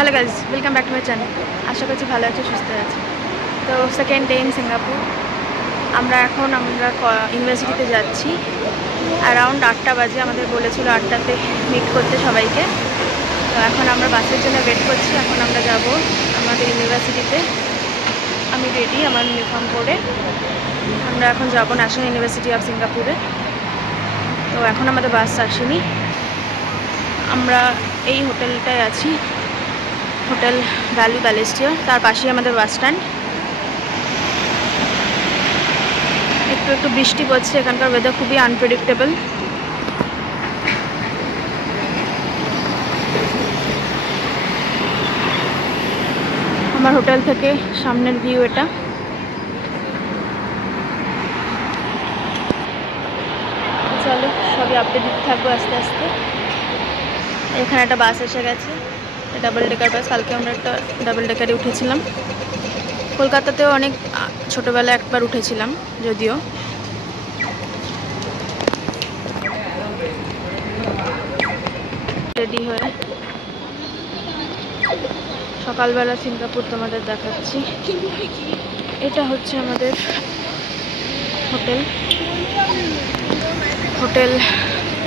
Hello guys, welcome back to my channel. आशा करছি ভালো আছে, সুস্থ আছে। তো সেকেন্ড ডে ইন সিঙ্গাপুর। আমরা ইউনিভার্সিটিতে যাচ্ছি। অ্যারাউন্ড 8টা বাজে, আমাদের বলেছিল 8টাতে মিট করতে সবাইকে। তো এখন আমরা বাসের জন্য ওয়েট করছি। এখন আমরা যাব আমাদের ইউনিভার্সিটিতে। আমি রেডি আমার ইউনিফর্ম পরে। আমরা এখন যাব ন্যাশনাল ইউনিভার্সিটি অফ সিঙ্গাপুরে। তো এখন আমাদের বাস আসেনি। আমরা এই হোটেলটায় আছি, হোটেল ভ্যালু ব্যালেস্টিয়ার। তার পাশেই আমাদের বাস স্ট্যান্ড। একটু একটু বৃষ্টি পড়ছে, এখানকার ওয়েদার খুবই আনপ্রেডিক্টেবল। আমার হোটেল থেকে সামনের ভিউ এটা। চলো সবই আপডেট দিতে থাকবো আস্তে আস্তে। এখানে একটা বাস এসে গেছে, ডাবল ডেকার বাস। কালকে আমরা একটা ডাবল ডেকারে উঠেছিলাম। কলকাতাতেও অনেক ছোটোবেলায় একবার উঠেছিলাম যদিও। রেডি হয়ে সকালবেলা সিঙ্গাপুর তোমাদের দেখাচ্ছি। এটা হচ্ছে আমাদের হোটেল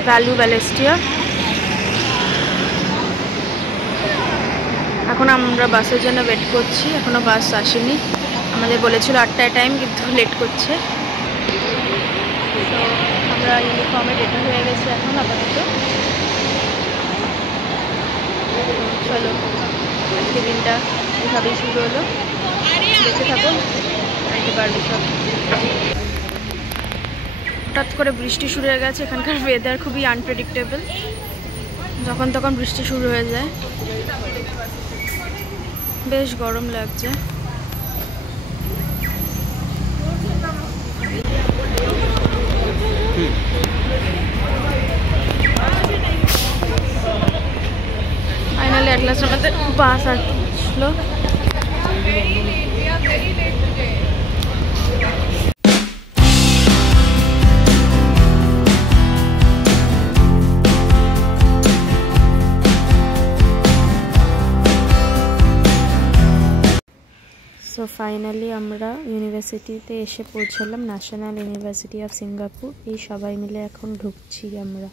ভ্যালু ব্যালেস্টিয়ার। এখন আমরা বাসের জন্য ওয়েট করছি, এখনও বাস আসেনি। আমাদের বলেছিল 8টায় টাইম, কিন্তু লেট করছে। তো আমরা ইউনিফর্মে রেডি হয়ে গেছি এখন আপাতত। চলো আজকে দিনটা এভাবেই শুরু হলো। দেখতে থাকো, জানতে পারবে সব। হঠাৎ করে বৃষ্টি শুরু হয়ে গেছে। এখানকার ওয়েদার খুবই আনপ্রেডিক্টেবল, যখন তখন বৃষ্টি শুরু হয়ে যায়। বেশ গরম লাগছে। ফাইনালি এট লাস্ট আমাদের বাস আসলো। সো ফাইনালি আমরা ইউনিভার্সিটিতে এসে পৌঁছলাম, ন্যাশনাল ইউনিভার্সিটি অফ সিঙ্গাপুর। এই সবাই মিলে এখন ঢুকছি আমরা।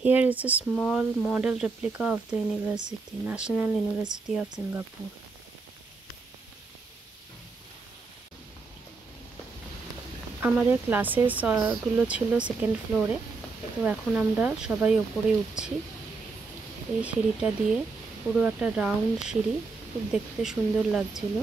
Here is a small model replica of the university, National University of Singapore. আমাদের ক্লাসেস গুলো ছিল সেকেন্ড ফ্লোরে। তো এখন আমরা সবাই ওপরে উঠছি এই সিঁড়িটা দিয়ে। পুরো একটা রাউন্ড সিঁড়ি, খুব দেখতে সুন্দর লাগছিল।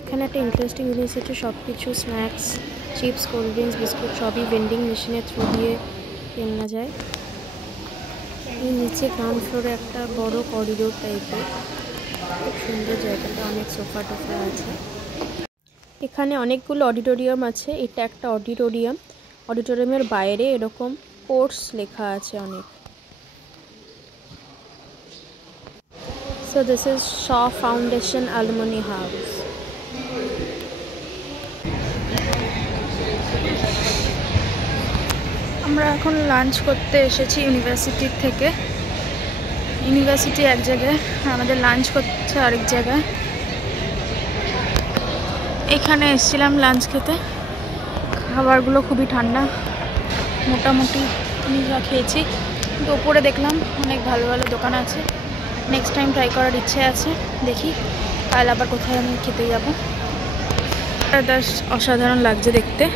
এখানে একটা ইন্টারেস্টিং জিনিস হচ্ছে, সব কিছু snacks, chips, cold drinks, biscuit সবই ভেন্ডিং মেশিনের থ্রু দিয়ে কেনা যায়। এই নিচে গ্রাউন্ড ফ্লোরে একটা বড় করিডোর টাইপের, খুব সুন্দর জায়গাটা, অনেক সোফা টোফা আছে। এখানে অনেকগুলো অডিটোরিয়াম আছে। এটা একটা অডিটোরিয়াম। অডিটোরিয়ামের বাইরে এরকম কোর্স লেখা আছে অনেক। So this is Shaw Foundation Alumni House. আমরা এখন লাঞ্চ করতে এসেছি ইউনিভার্সিটির থেকে। ইউনিভার্সিটি এক জায়গায়, আমাদের লাঞ্চ করছে আরেক জায়গায়। এখানে এসেছিলাম লাঞ্চ খেতে, খাবারগুলো খুবই ঠান্ডা, মোটামুটি আমি যা খেয়েছি। কিন্তু ওপরে দেখলাম অনেক ভালো ভালো দোকান আছে, নেক্সট টাইম ট্রাই করার ইচ্ছে আছে। দেখি কাল আবার কোথায় আমি খেতে যাবো। বেশ অসাধারণ লাগছে দেখতে।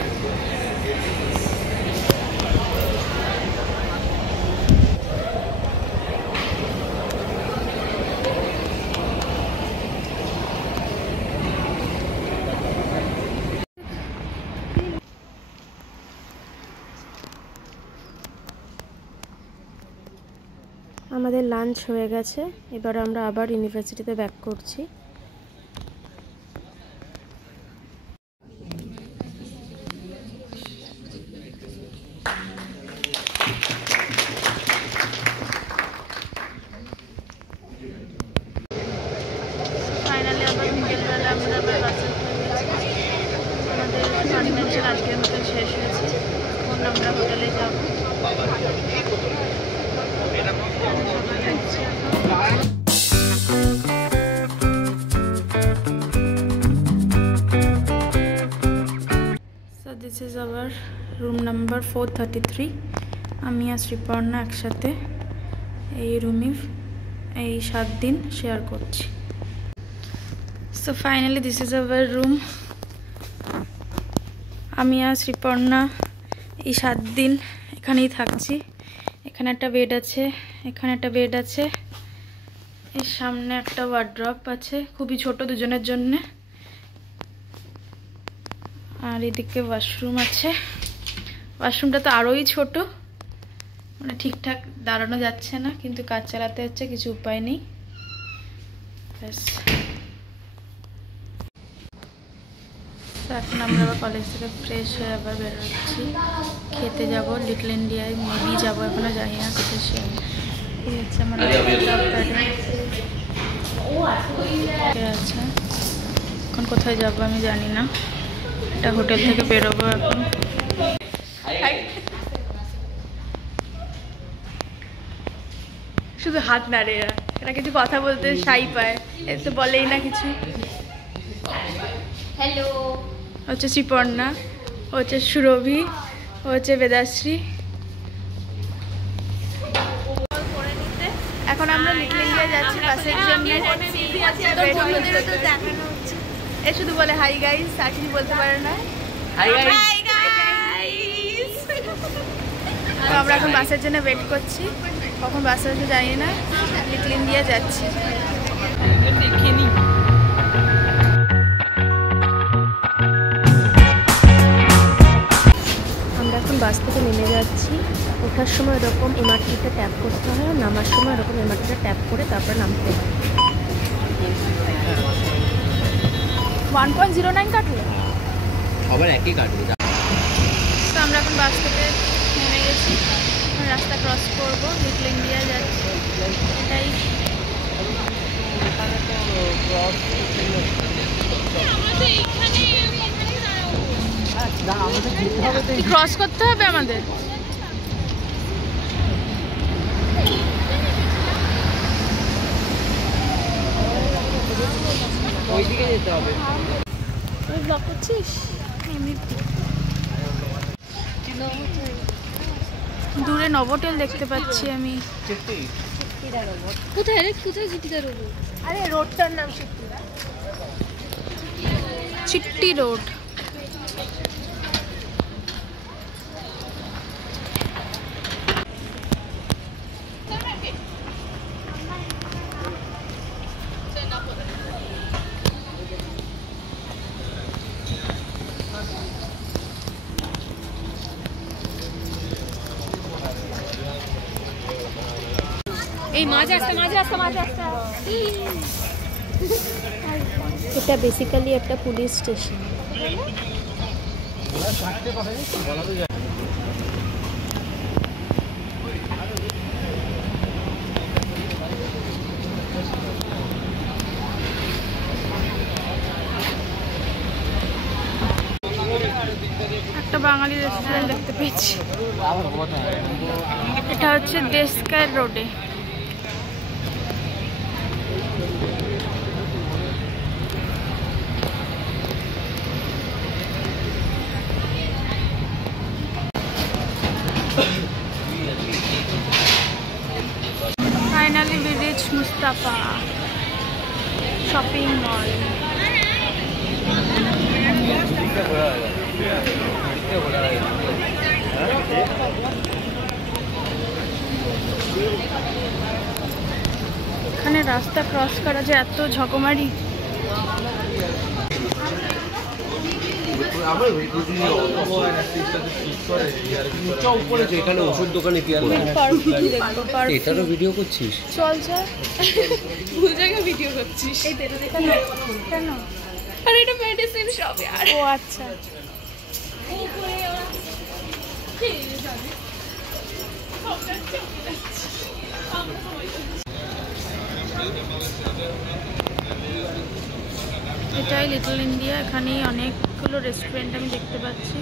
আমাদের লাঞ্চ হয়ে গেছে, এবার আমরা আবার ইউনিভার্সিটিতে ব্যাক করছি। ফাইনালি আবার বিকেলবেলা আমরা আবার বাসে উঠে গেছি। আমাদের কনভেনশন আজকের মতো শেষ হয়েছে, এখন আমরা হোটেলে যাব। So this is our room number 433. আমি আর শ্রীপর্ণা একসাথে এই রুমে এই 7 দিন শেয়ার করছি। So finally this is our room. আমি আর শ্রীপর্ণা এই 7 দিন এখানেই থাকছি। এখানে একটা বেড আছে, এখানে একটা বেড আছে, এর সামনে একটা ওয়ার্ড্রপ আছে, খুবই ছোট দুজনের জন্য। আর এদিকে ওয়াশরুম আছে, ওয়াশরুমটা তো আরোই ছোট, মানে ঠিকঠাক দাঁড়ানো যাচ্ছে না, কিন্তু কাজ চালাতে হচ্ছে, কিছু উপায় নেই। ব্যাস, এখন আমরা আবার কলেজ থেকে ফ্রেশ হয়ে আবার বেরোচ্ছি, খেতে যাব লিটল ইন্ডিয়ায়, মেবি যাবো, এখনো জানি না কোথায়। সে হচ্ছে আমার আচ্ছা, এখন কোথায় যাবো আমি জানি না, এটা হোটেল থেকে বেরোবো এখন। শুধু হাত নাড়ে, এরা কিছু কথা বলতে সাই পায়, এ তো বলেই না কিছু। হ্যালো, হচ্ছে শ্রীপর্ণা, হচ্ছে সুরভি, হচ্ছে বেদাশ্রী। এখন আমরা লিটল ইন্ডিয়া যাচ্ছি বাসের জন্য। এ শুধু বলে হাই গাইস, আর কিছু বলতে পারে না। আমরা এখন বাসের জন্য ওয়েট করছি, কখন বাস আসবে জানি না। লিটল ইন্ডিয়া যাচ্ছি। আমরা এখন বাস থেকে নেমে যাচ্ছি। ওঠার সময় এরকম এমআরটিটা ট্যাপ করতে হয়, আর নামার সময় এরকম এমআরটিটা ট্যাপ করে তারপর নামতে হয়। 1.09 কাটলো, সবার একই কাটবে। তো আমরা এখন বাস থেকে নেমে গেছি, রাস্তা ক্রস করবো, লিটল ইন্ডিয়া যাচ্ছি। এটাই ক্রস করতে হবে আমাদের। ওইদিকে যেতে হবে। তুই ব্লগ করছিস? দূরে নভোটেল দেখতে পাচ্ছি আমি। কোথায় রে, কোথায় চিঠিটা রোবো? আরে রোডটার নাম চিট্টি রোড। এই মাঝে আসতে এটা বেসিক্যালি একটা পুলিশ স্টেশন। একটা বাঙালি রেস্টুরেন্ট দেখতে পেয়েছি, এটা হচ্ছে দেশকার রোডে। Bridge Mustafa shopping mall. এখানে রাস্তা ক্রস করা যে এত ঝকমারি। এখানে ওষুধ দোকানে কি এটারও ভিডিও করছিস? চল চল, ভুল জায়গায় ভিডিও করছিস। কেন? আর এটা মেডিসিন শপ यार। ও আচ্ছা, এটাই লিটল ইন্ডিয়া। এখানেই অনেকগুলো রেস্টুরেন্ট আমি দেখতে পাচ্ছি।